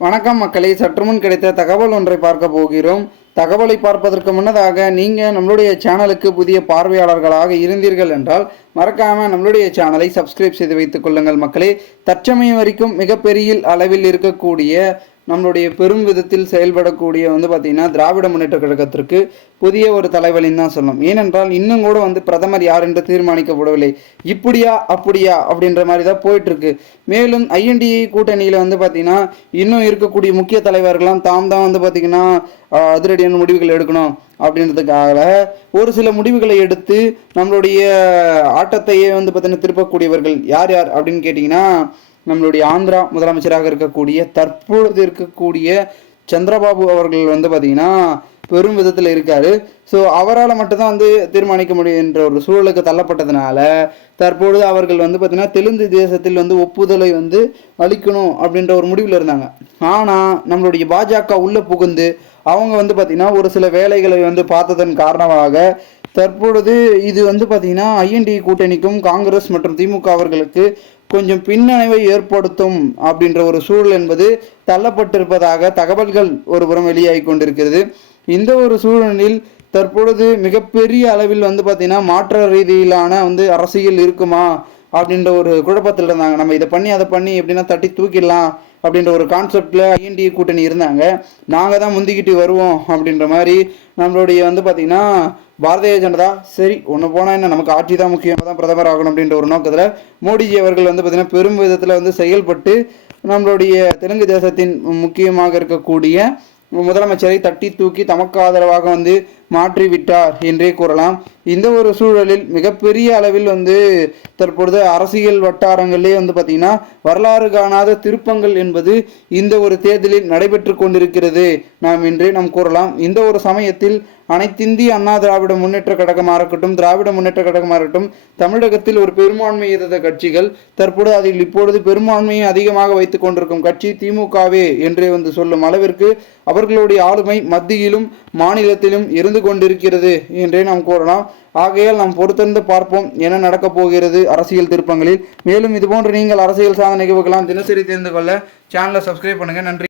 வணக்கம் மக்களே சற்றுமுன் கிடைத்த தகவல் ஒன்றை பார்க்க போகிறோம். தகவலை பார்ப்பதற்கு முன்னதாக நீங்கள் நம்மளுடைய சேனலுக்கு புதிய பார்வையாளர்களாக இருந்தீர்கள் என்றால் மறக்காமல் நம்மளுடைய சேனலை சப்ஸ்கிரைப் செய்து வைத்துக் கொள்ளுங்கள் மக்களே. தற்சமயம் வரைக்கும் மிகப்பெரிய அளவில் இருக்கக்கூடிய நம்மளுடைய பெரும் விதத்தில் செயல்படக்கூடிய வந்து பார்த்திங்கன்னா திராவிட முன்னேற்ற கழகத்திற்கு புதிய ஒரு தலைவலின்னு தான் சொல்லணும். ஏனென்றால் இன்னும் கூட வந்து பிரதமர் யார் என்று தீர்மானிக்கப்படவில்லை. இப்படியா அப்படியா அப்படின்ற மாதிரி தான் போயிட்டுருக்கு. மேலும் ஐஎன்டிஏ கூட்டணியில் வந்து பார்த்திங்கன்னா இன்னும் இருக்கக்கூடிய முக்கிய தலைவர்கள்லாம் தாம் தான் வந்து பார்த்திங்கன்னா அதிரடியான முடிவுகள் எடுக்கணும் அப்படின்றதுக்காக ஒரு சில முடிவுகளை எடுத்து நம்மளுடைய ஆட்டத்தையே வந்து பார்த்திங்கன்னா திருப்பக்கூடியவர்கள் யார் யார் அப்படின்னு கேட்டிங்கன்னா நம்மளுடைய ஆந்திரா முதலமைச்சராக இருக்கக்கூடிய தற்பொழுது இருக்கக்கூடிய சந்திரபாபு அவர்கள் வந்து பார்த்தீங்கன்னா பெரும் விதத்தில் இருக்கார். ஸோ அவரால் மட்டும்தான் வந்து தீர்மானிக்க முடியும் என்ற ஒரு சூழலுக்கு தள்ளப்பட்டதுனால தற்பொழுது அவர்கள் வந்து பார்த்தீங்கன்னா தெலுங்கு தேசத்தில் வந்து ஒப்புதலை வந்து அளிக்கணும் அப்படின்ற ஒரு முடிவில் இருந்தாங்க. ஆனால் நம்மளுடைய பாஜக உள்ளே புகுந்து அவங்க வந்து பார்த்தீங்கன்னா ஒரு சில வேலைகளை வந்து பார்த்ததன் காரணமாக தற்பொழுது இது வந்து பார்த்தீங்கன்னா ஐஎன்டி கூட்டணிக்கும் காங்கிரஸ் மற்றும் திமுக அவர்களுக்கு கொஞ்சம் பின்னடைவை ஏற்படுத்தும் அப்படின்ற ஒரு சூழல் என்பது தள்ளப்பட்டிருப்பதாக தகவல்கள் ஒரு புறம் வெளியாகி கொண்டிருக்கிறது. இந்த ஒரு சூழலில் தற்பொழுது மிகப்பெரிய அளவில் வந்து பார்த்திங்கன்னா மாற்ற ரீதியிலான வந்து அரசியல் இருக்குமா அப்படின்ற ஒரு குழப்பத்தில் இருந்தாங்க. நம்ம இதை பண்ணி அதை பண்ணி எப்படின்னா தட்டி தூக்கிடலாம் அப்படின்ற ஒரு கான்செப்டில் ஐஎன்டி கூட்டணி இருந்தாங்க. நாங்கள் தான் முந்திக்கிட்டு வருவோம் அப்படின்ற மாதிரி நம்மளுடைய வந்து பார்த்திங்கன்னா பாரதிய ஜனதா சரி ஒன்று போனால் என்ன? நமக்கு ஆட்சி தான் முக்கியம் தான் பிரதமர் ஆகணும் அப்படின்ற ஒரு நோக்கத்தில் மோடிஜி அவர்கள் வந்து பார்த்திங்கன்னா பெரும் விதத்தில் வந்து செயல்பட்டு நம்மளுடைய தெலுங்கு தேசத்தின் முக்கியமாக இருக்கக்கூடிய முதலமைச்சரை தட்டி தூக்கி தமக்கு ஆதரவாக வந்து மாற்றிவிட்டார் என்றே கூறலாம். இந்த ஒரு சூழலில் மிகப்பெரிய அளவில் வந்து தற்பொழுது அரசியல் வட்டாரங்களிலே வந்து பார்த்திங்கன்னா வரலாறு காணாத திருப்பங்கள் என்பது இந்த ஒரு தேர்தலில் நடைபெற்று கொண்டிருக்கிறது. நாம் இன்றே நாம் கூறலாம் இந்த ஒரு சமயத்தில் அனைத்திந்திய அண்ணா திராவிட முன்னேற்ற கழகமாக இருக்கட்டும் திராவிட முன்னேற்ற கழகமாக இருக்கட்டும் தமிழகத்தில் ஒரு பெரும்பான்மை இருந்த கட்சிகள் தற்பொழுது அதில் இப்பொழுது பெரும்பான்மையை அதிகமாக வைத்துக் கொண்டிருக்கும் கட்சி திமுகவே என்றே வந்து சொல்லும் அளவிற்கு அவர்களுடைய ஆளுமை மத்தியிலும் மாநிலத்திலும் இருந்து கொண்டிருக்கிறது என்றே நாம் கூறலாம். ஆகையால் நாம் பொறுத்திருந்து பார்ப்போம் என்ன நடக்கப் போகிறது அரசியல் திருப்பங்களில். மேலும் இதுபோன்று நீங்கள் அரசியல் சாதனை நிகழ்வுகளாம் தினசரி தெரிந்து கொள்ள சேனலை சப்ஸ்கிரைப் பண்ணுங்கள் நன்றி.